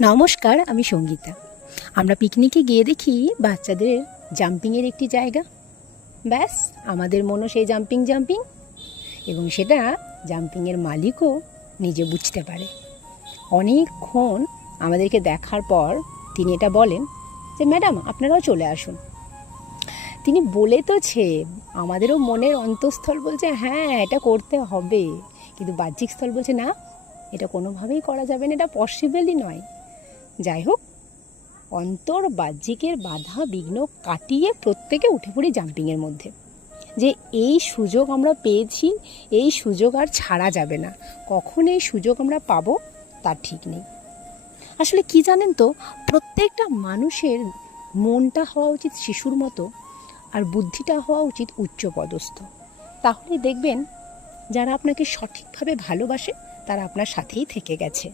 নমস্কার, আমি সঙ্গীতা। আমরা পিকনিকে গিয়ে দেখি বাচ্চাদের জাম্পিংয়ের একটি জায়গা। ব্যাস, আমাদের মনও সেই জাম্পিং এবং সেটা জাম্পিংয়ের মালিকও নিজে বুঝতে পারে। অনেকক্ষণ আমাদেরকে দেখার পর তিনি এটা বলেন যে ম্যাডাম, আপনারাও চলে আসুন। তিনি বলে তোছে, আমাদেরও মনের অন্তঃস্থল বলছে হ্যাঁ এটা করতে হবে, কিন্তু বাহ্যিক স্থল বলছে না, এটা কোনোভাবেই করা যাবে না, এটা পসিবলই নয়। যাই হোক, অন্তর বাহ্যিকের বাধা বিঘ্ন কাটিয়ে প্রত্যেকে উঠে পড়ি জাম্পিংয়ের মধ্যে। যে এই সুযোগ আমরা পেয়েছি, এই সুযোগ আর ছাড়া যাবে না। কখন এই সুযোগ আমরা পাবো তার ঠিক নেই। আসলে কি জানেন তো, প্রত্যেকটা মানুষের মনটা হওয়া উচিত শিশুর মতো, আর বুদ্ধিটা হওয়া উচিত উচ্চপদস্থ। তাহলে দেখবেন যারা আপনাকে সঠিকভাবে ভালোবাসে তারা আপনার সাথেই থেকে গেছে।